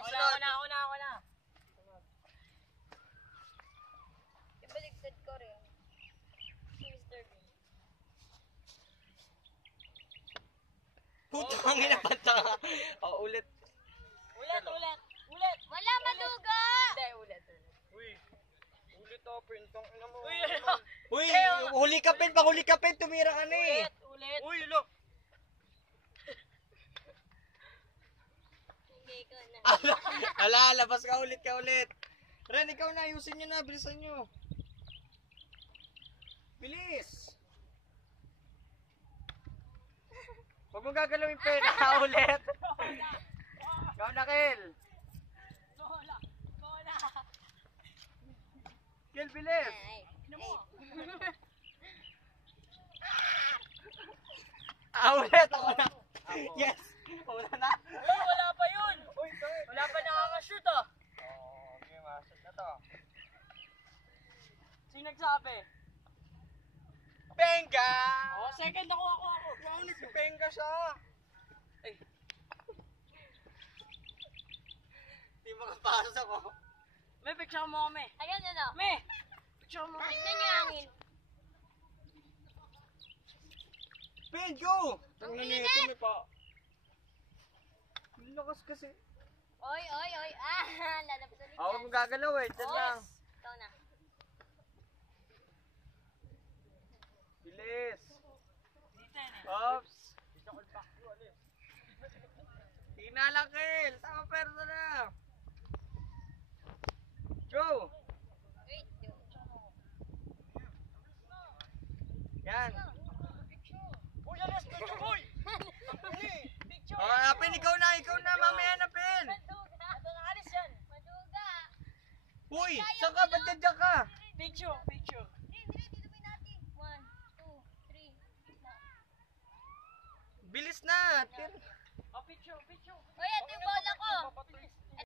sunod. Ako na. Ibaligtad ko rin. Mr. Bean. Putang ina panta. Oh, ulit. Ulit. Wala, maduga! Hindi, ulit. Uy. Ulit oh, pintong ina mo. Uy, ano? Uy, huli ka pin, tumira ka na eh. Ulit. Uy, look. Hindi ko na. Ala, labas ka ulit. Ren, ikaw na, ayusin nyo na, bilisan nyo. Bilis. Huwag mo gagalawin pen, ulit. Ikaw na, Kel. Bola. Kel, bilis. Ay. Ulit, ako na. Yes, una na. Uy, wala pa yun. Wala pa nakaka-shoot oh. Okay, masok na to. Sino nagsabi? Benga! Oh, second ako. Maunit si Benga siya. Ay. Di makapasok ako. May picture mo kami. Ayan, ano? Me! Picture mo. Tignan niyo yung hangin. Ben, go! Ang Ang init! init pa. Ang lakas kasi. Oy. Lalabas ulit Huwag yan. mong gagalaw eh. Diyan lang. Ikaw na. Bilis. Dito yan eh. Ops. Tinalakil. Tama perso na. Go! Wait. Yan. Uy, alas, picture boy! Picture! Pin, ikaw na. Mamaya na, Pin. Maduga. Ito na alis yan. Maduga. Uy, saan ka? Ba't dyan ka? Picture. Dito may natin. 1, 2, 3. Bilis na. Oh, picture. Oy, ito yung bola ko. Bilis.